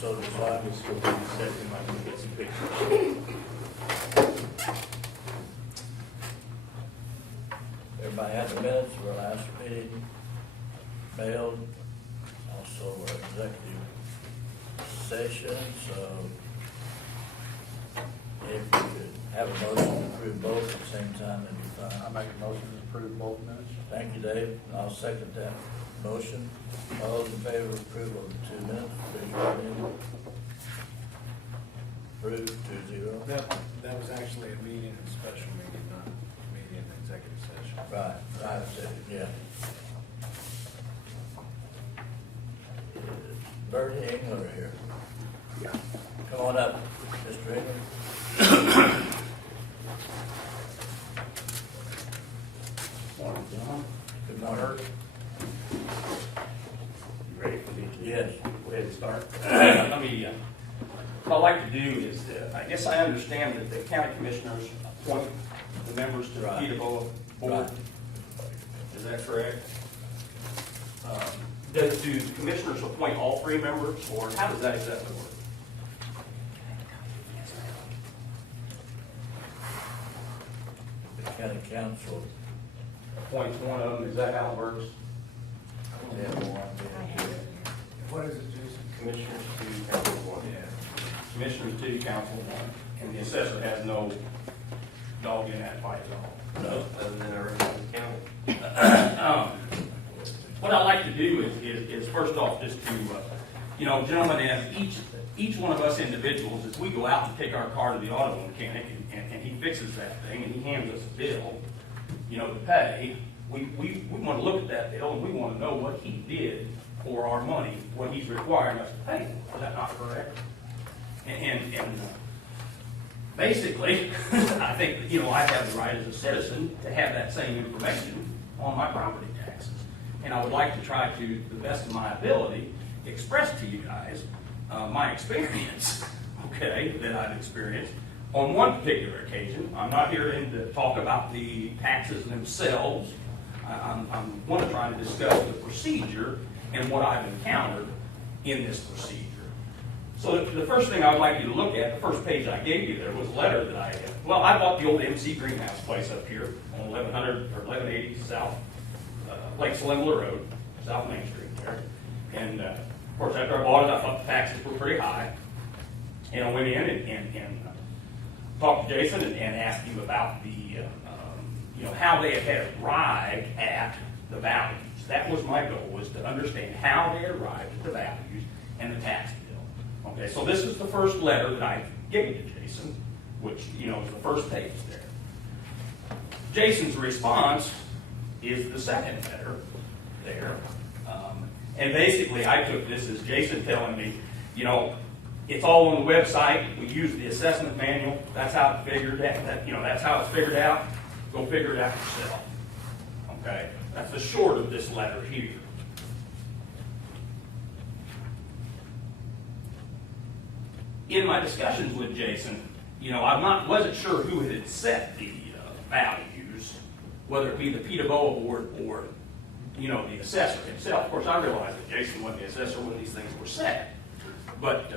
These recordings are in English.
So does I. Just go ahead and set them, I can get some pictures. Everybody had the minutes of our last meeting mailed, also our executive session, so if we could have a motion to approve both at the same time, that'd be I fine. make a motion to approve both minutes. Thank you, Dave, and I'll second that motion. All those in favor of approval of the 2 minutes, please raise your hand. Approved, 2-0. That was actually a meeting, a special meeting, not a meeting in executive session. Right, right, yeah. Bertie Engler here. Yeah. Come on up, Mr. Engler. Morning, John. Good morning. You ready for me to? Yes. Go ahead and start. Let me, what I'd like to do is, I guess I understand that the county commissioners appoint the members to the Right. Ptboa board. Right. Is that correct? Do the commissioners appoint all 3 members, or how does that exactly work? The county council. Appoints one of them, is that how it works? They have no idea. What is it, Jason? Commissioners 2, council 1. Yeah. Commissioners 2, council 1, and the assessor has no dog in that fight at all. No. Other than our own county. What I'd like to do is first off, just to, gentlemen, as each one of us individuals, as we go out and take our car to the auto mechanic and he fixes that thing and he hands us a bill, to pay, we want to look at that bill and we want to know what he did for our money, what he's requiring us to pay. Is that not correct? And basically, I think, I have the right as a citizen to have that same information on my property taxes. And I would like to try to, the best of my ability, express to you guys my experience, okay, that I've experienced on one particular occasion. I'm not here to talk about the taxes themselves. I want to try to discuss the procedure and what I've encountered in this procedure. So the first thing I would like you to look at, the first page I gave you there was a letter that I had. Well, I bought the old MC Greenhouse place up here on 1100 or 1180 South Lake Salimla Road, South Main Street there. And of course, after I bought it, I thought the taxes were pretty high. And I went in and talked to Jason and asked him about the, how they had arrived at the values. That was my goal, was to understand how they arrived at the values and the tax bill. Okay, so this is the first letter that I gave to Jason, which, is the first page there. Jason's response is the second letter there. And basically, I took this as Jason telling me, it's all on the website. We use the assessment manual. That's how it's figured out. That's how it's figured out. Go figure it out yourself. Okay? That's the short of this letter here. In my discussions with Jason, wasn't sure who had set the values, whether it be the Ptboa board or, the assessor himself. Of course, I realized that Jason wasn't the assessor when these things were set. But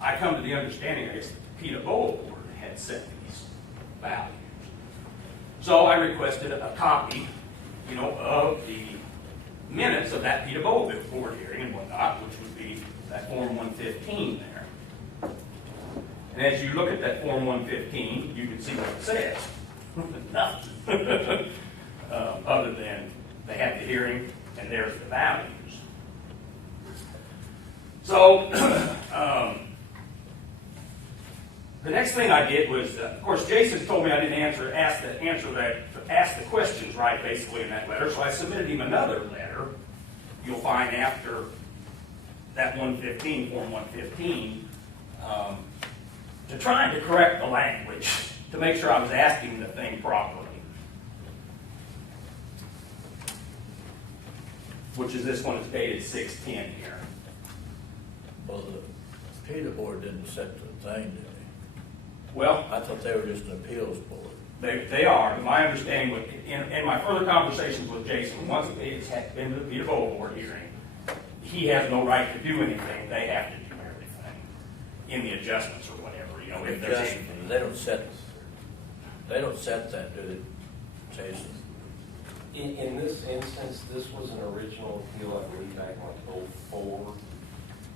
I come to the understanding, I guess, that the Ptboa board had set these values. So I requested a copy, of the minutes of that Ptboa board hearing and whatnot, which would be that Form 115 there. And as you look at that Form 115, you can see what it says. Nothing. Other than they had the hearing and there's the values. So, the next thing I did was, of course, Jason told me I didn't ask the questions right, basically, in that letter, so I submitted him another letter. You'll find after that 115, Form 115, to try to correct the language, to make sure I was asking the thing properly. Which is this one, it's dated 6/10 here. Well, the PETA board didn't set the thing, did they? Well, I thought they were just an appeals board. they are. My understanding, in my further conversations with Jason, once it's been to the Ptboa board hearing, he has no right to do anything. They have to do everything. in the adjustments or whatever, you know, if there's Just, anything. they don't set that, do they, Jason? In this instance, this was an original appeal, I believe, back in like '04.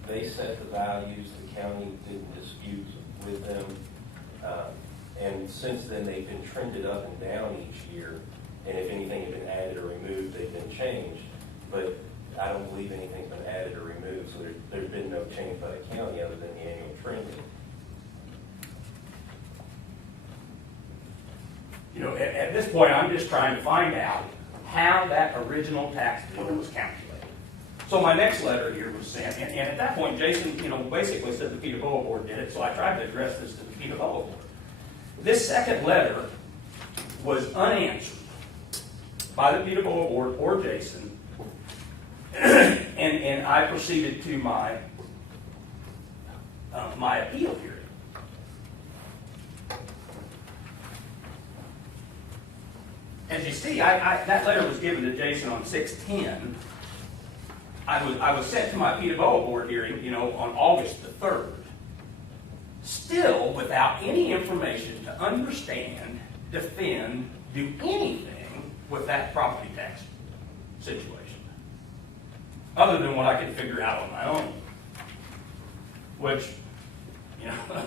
They set the values, the county didn't dispute with them. And since then, they've been trended up and down each year. And if anything had been added or removed, they've been changed. But I don't believe anything's been added or removed, so there's been no change by the county other than the annual trending. You know, at this point, I'm just trying to find out how that original tax bill was calculated. So my next letter here was sent, and at that point, Jason, you know, basically said the Ptboa board did it, so I tried to address this to the Ptboa board. This second letter was unanswered by the Ptboa board or Jason, and I proceeded to my my appeal hearing. As you see, that letter was given to Jason on 6/10. I was sent to my Ptboa board hearing, you know, on August the 3rd. Still without any information to understand, defend, do anything with that property tax situation. Other than what I could figure out on my own. Which, you know,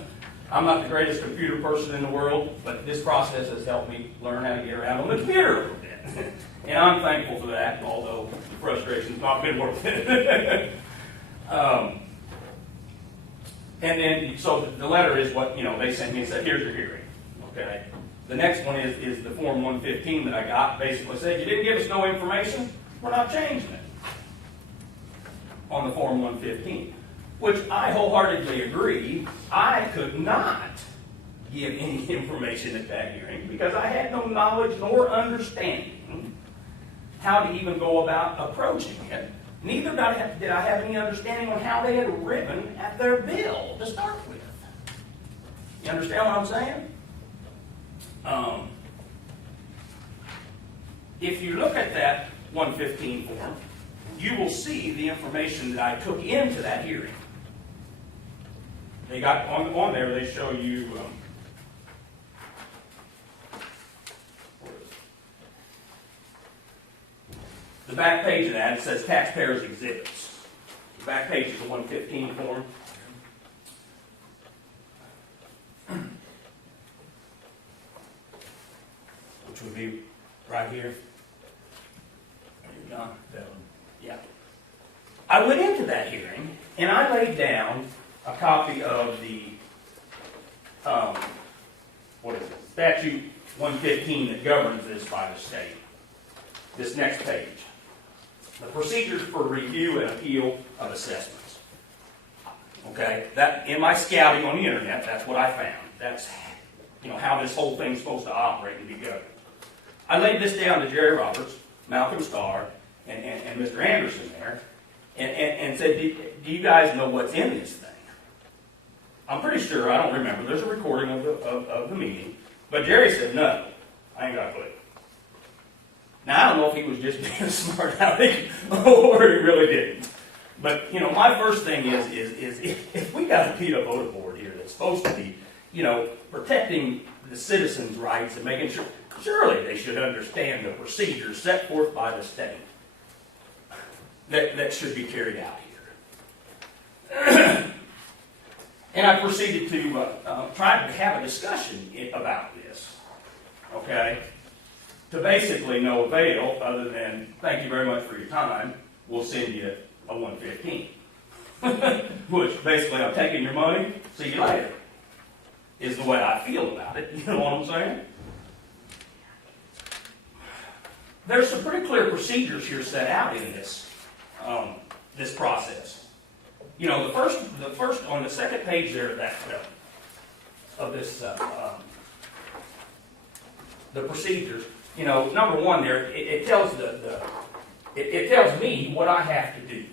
I'm not the greatest computer person in the world, but this process has helped me learn how to get around on the computer a little bit. And I'm thankful for that, although the frustration's not been worth it. And then, so the letter is what, you know, they sent me and said, here's your hearing, okay? The next one is the Form 115 that I got, basically said, you didn't give us no information, we're not changing it. On the Form 115. Which I wholeheartedly agree, I could not give any information at that hearing because I had no knowledge nor understanding how to even go about approaching it. Neither did I have any understanding on how they had written at their bill to start with. You understand what I'm saying? If you look at that 115 form, you will see the information that I took into that hearing. They got on there, they show you the back page of that, it says taxpayers exhibits. The back page is the 115 form. Which would be right here. Are you done? Yeah. I went into that hearing and I laid down a copy of the statute 115 that governs this by the state. This next page. The procedures for review and appeal of assessments. Okay, that in my scouting on the internet, that's what I found. That's, you know, how this whole thing's supposed to operate and be governed. I laid this down to Jerry Roberts, Malcolm Starr, and Mr. Anderson there, and said, do you guys know what's in this thing? I'm pretty sure, I don't remember, there's a recording of the meeting, but Jerry said, no, I ain't got a clue. Now, I don't know if he was just being smart aleck or he really didn't. But, you know, my first thing is if we got a Ptboa board here that's supposed to be, you know, protecting the citizens' rights and making sure, surely they should understand the procedures set forth by the state that should be carried out here. And I proceeded to try to have a discussion about this, okay? To basically no avail other than, thank you very much for your time, we'll send you a 115. Which basically, I'm taking your money, see you later, is the way I feel about it. You know what I'm saying? There's some pretty clear procedures here set out in this, this process. You know, the first on the second page there of that, of this, the procedures, you know, number one there, it tells it tells me what I have to do.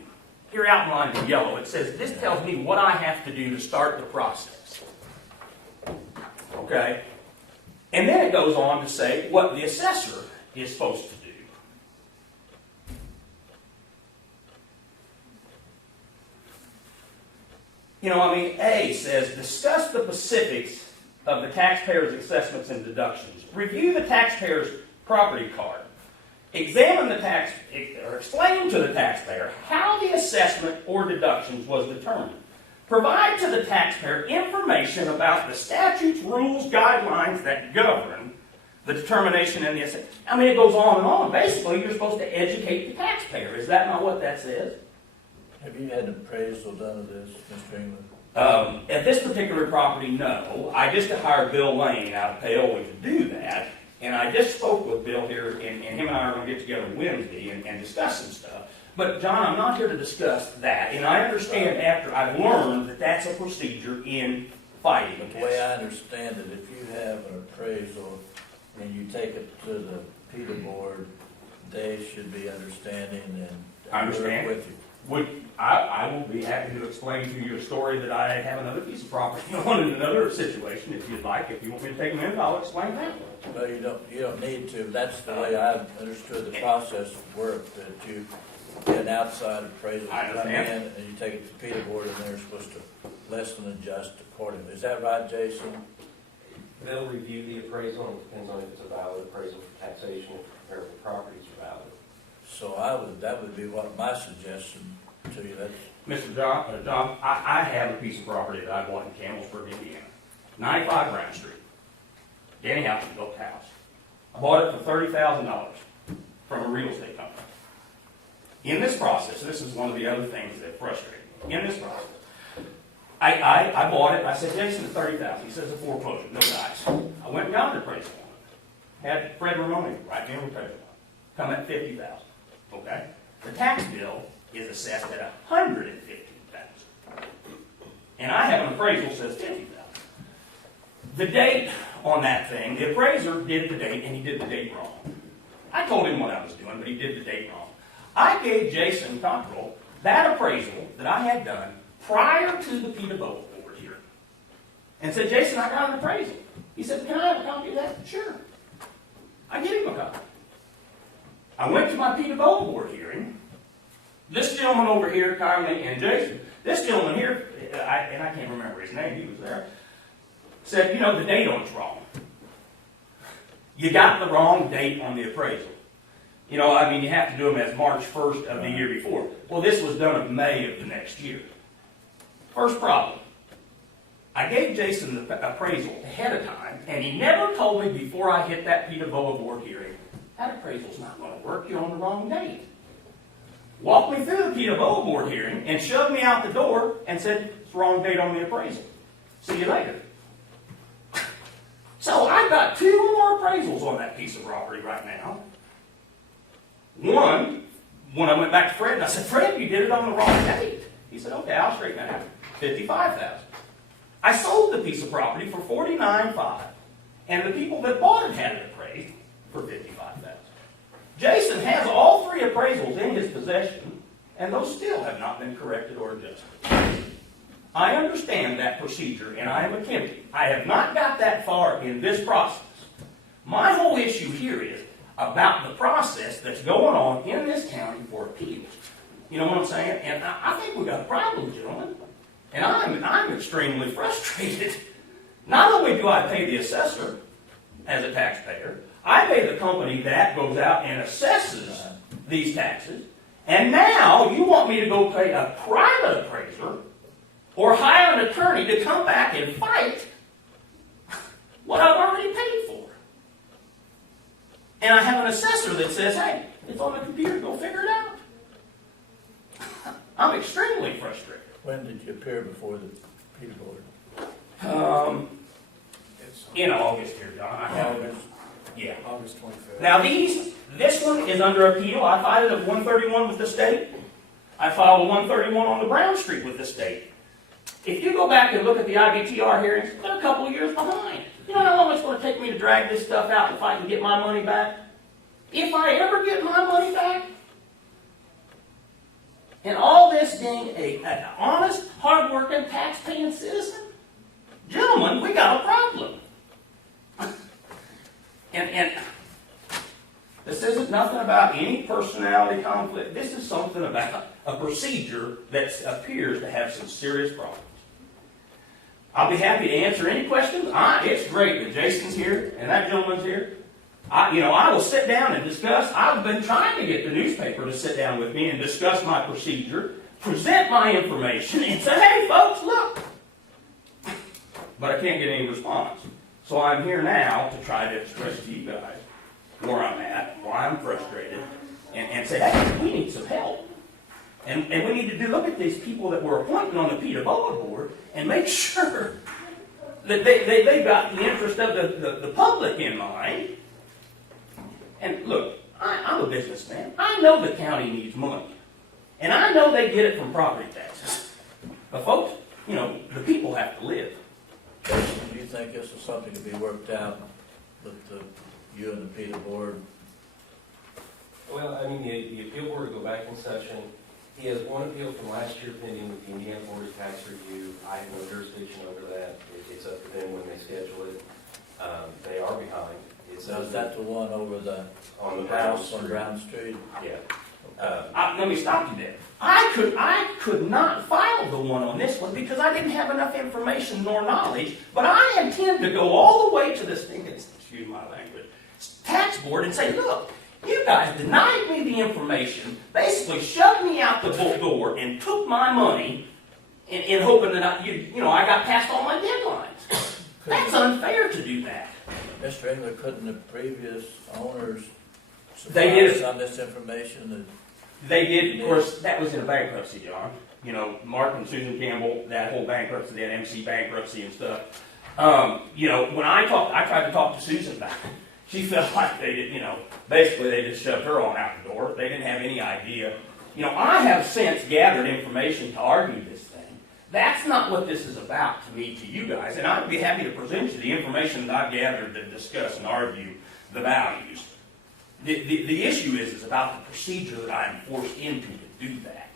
Here outlined in yellow, it says, this tells me what I have to do to start the process. Okay? And then it goes on to say what the assessor is supposed to do. A says, discuss the specifics of the taxpayer's assessments and deductions. Review the taxpayer's property card. Examine the tax, or explain to the taxpayer how the assessment or deductions was determined. Provide to the taxpayer information about the statutes, rules, guidelines that govern the determination and the assessment. I mean, it goes on and on. Basically, you're supposed to educate the taxpayer. Is that not what that says? Have you had an appraisal done of this, Mr. England? At this particular property, no. I just hired Bill Lane out of Ptboa to do that. And I just spoke with Bill here, and him and I are going to get together Wednesday and discuss some stuff. But, John, I'm not here to discuss that. And I understand after I've learned that that's a procedure in fighting. But the way I understand it, if you have an appraisal and you take it to the Ptboa, they should be understanding and I understand. work with you. I will be happy to explain to you a story that I have another piece of property on in another situation if you'd like. If you want me to take a minute, I'll explain that. No, you don't need to. That's the way I've understood the process worked, that you get an outside appraisal to I come in understand. and you take it to Ptboa and they're supposed to lessen and adjust accordingly. Is that right, Jason? They'll review the appraisal, and it depends on if it's a valid appraisal for taxation, if comparable properties are valid. So that would be what my suggestion to you. That's Mr. John, I have a piece of property that I bought in Campbellsburg, Indiana, 95 Brown Street. Danny House built the house. I bought it for $30,000 from a real estate company. In this process, this is one of the other things that frustrated me. In this process, I bought it. I said, Jason, it's $30,000. He says a foreclosure, no dice. I went and got an appraisal on it. Had Fred Ramone write me an appraisal. Come at $50,000. Okay? The tax bill is assessed at $150,000. And I have an appraisal that says $50,000. The date on that thing, the appraiser did the date, and he did the date wrong. I told him what I was doing, but he did the date wrong. I gave Jason Cockrell that appraisal that I had done prior to the Ptboa board hearing. And said, Jason, I got an appraisal. He said, can I have a copy of that? Sure. I gave him a copy. I went to my Ptboa board hearing. This gentleman over here, Carmen and Jason, this gentleman here, and I can't remember his name, he was there, said, the date on it's wrong. You got the wrong date on the appraisal. You have to do them as March 1st of the year before. Well, this was done in May of the next year. First problem. I gave Jason the appraisal ahead of time, and he never told me before I hit that Ptboa board hearing, that appraisal's not going to work, you're on the wrong date. Walked me through the Ptboa board hearing and shoved me out the door and said, it's the wrong date on the appraisal. See you later. So I've got 2 more appraisals on that piece of property right now. One, when I went back to Fred, and I said, Fred, you did it on the wrong date. He said, okay, I'll straighten that out. $55,000. I sold the piece of property for $49,500, and the people that bought it had it appraised for $55,000. Jason has all 3 appraisals in his possession, and those still have not been corrected or adjusted. I understand that procedure, and I am attempting. I have not got that far in this process. My whole issue here is about the process that's going on in this county for appeals. You know what I'm saying? And I think we've got a problem, gentlemen. And I'm extremely frustrated. Not only do I pay the assessor as a taxpayer, I pay the company that goes out and assesses these taxes, and now you want me to go pay a private appraiser or hire an attorney to come back and fight what I've already paid for. And I have an assessor that says, hey, it's on the computer, go figure it out. I'm extremely frustrated. when did you appear before the P board? In August here, John. I have it. August. Yeah. August 25th. Now this one is under appeal. I filed it at 131 with the state. I filed a 131 on the Brown Street with the state. If you go back and look at the IBTR hearings, they're a couple of years behind. You know how long it's going to take me to drag this stuff out if I can get my money back? If I ever get my money back? And all this being an honest, hard-working, tax-paying citizen? Gentlemen, we got a problem. And this isn't nothing about any personality conflict. This is something about a procedure that appears to have some serious problems. I'll be happy to answer any questions. It's great that Jason's here and that gentleman's here. I will sit down and discuss. I've been trying to get the newspaper to sit down with me and discuss my procedure, present my information, and say, hey, folks, look. But I can't get any response. So I'm here now to try to express to you guys where I'm at, why I'm frustrated, and say, hey, we need some help. And we need to look at these people that we're appointing on the Ptboa board and make sure that they've got the interest of the public in mind. And look, I'm a businessman. I know the county needs money. And I know they get it from property taxes. But folks, the people have to live. Jason, do you think this is something to be worked out with you and the Ptboa board? Well, I mean, the appeal board will go back in session. He has one appeal from last year pending with the Indiana Board of Tax Review. I have no jurisdiction over that. It's up to them when they schedule it. They are behind. So is that the one over on the house on Brown Street? Yeah. Let me stop you there. I could not file the one on this one because I didn't have enough information nor knowledge, but I intend to go all the way to this thing, excuse my language, tax board and say, look, you guys denied me the information, basically shoved me out the door and took my money in hoping that I got past all my deadlines. That's unfair to do that. Mr. Engler, couldn't the previous owners They did. supply some of this information? They did, of course, that was in a bankruptcy, John. Mark and Susan Campbell, that whole bankruptcy, that MC bankruptcy and stuff. When I tried to talk to Susan about it. She felt like they did, basically they just shoved her on out the door. They didn't have any idea. I have since gathered information to argue this thing. That's not what this is about to me, to you guys. And I'd be happy to present you the information that I've gathered to discuss and argue the values. The issue is about the procedure that I am forced into to do that.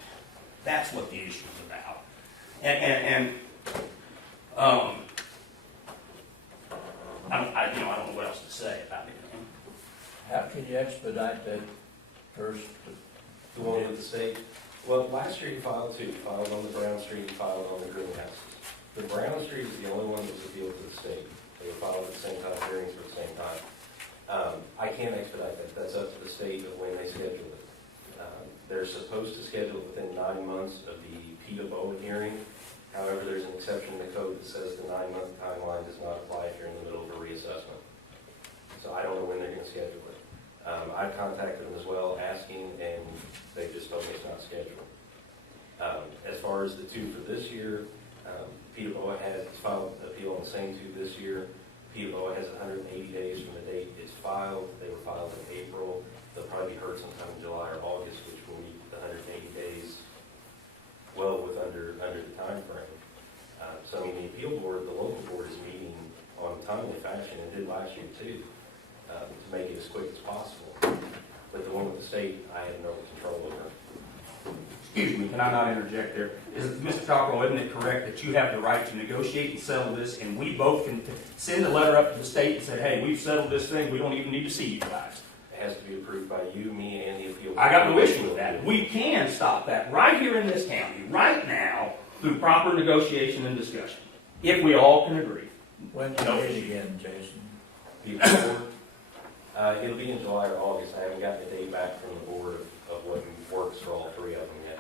That's what the issue is about. I don't know what else to say about it. How can you expedite that first? The one with the state? Well, last year you filed two. You filed on the Brown Street, you filed on the greenhouses. The Brown Street is the only one that was appealed to the state. They were filed at the same time, hearings were at the same time. I can't expedite that. That's up to the state of when they schedule it. They're supposed to schedule it within 9 months of the Ptboa hearing. However, there's an exception in the code that says the 9-month timeline does not apply if you're in the middle of a reassessment. So I don't know when they're going to schedule it. I've contacted them as well, asking, and they just told me it's not scheduled. As far as the two for this year, Ptboa has filed an appeal on the same two this year. Ptboa has 180 days from the date it's filed. They were filed in April. They'll probably be heard sometime in July or August, which will meet the 180 days well under the time frame. So I mean, the appeal board, the local board is meeting on timely fashion and did last year too, to make it as quick as possible. But the one with the state, I have no control over. Excuse me, can I not interject there? Mr. Cockrell, isn't it correct that you have the right to negotiate and settle this, and we both can send a letter up to the state and say, hey, we've settled this thing, we don't even need to see you guys? It has to be approved by you, me, and the appeal board. I got no issue with that. We can stop that right here in this county, right now, through proper negotiation and discussion, if we all can agree. When do No you meet issue. again, Jason? The appeal board, it'll be in July or August. I haven't gotten a date back from the board of what works for all three of them yet.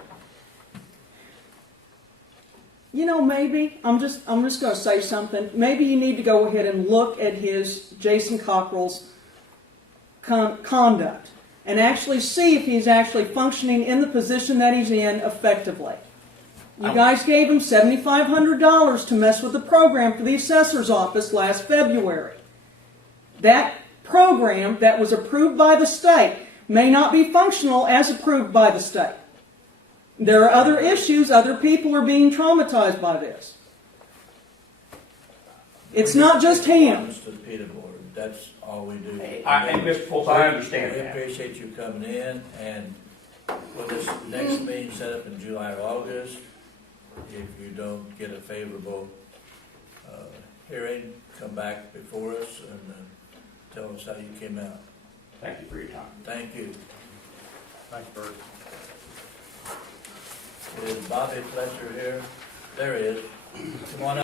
Maybe, I'm just going to say something. Maybe you need to go ahead and look at Jason Cockrell's conduct and actually see if he's actually functioning in the position that he's in effectively. You guys gave him $7,500 to mess with the program for the assessor's office last February. That program that was approved by the state may not be functional as approved by the state. There are other issues. Other people are being traumatized by this. It's not just him. To the Ptboa board. That's all we do. And Mr. Fultz, I understand We that. appreciate you coming in, and with this next meeting set up in July or August, if you don't get a favorable hearing, come back before us and tell us how you came out. Thank you for your time. Thank you. Thanks, Bert. Is Bobby Fletcher here? There he is. Come on up.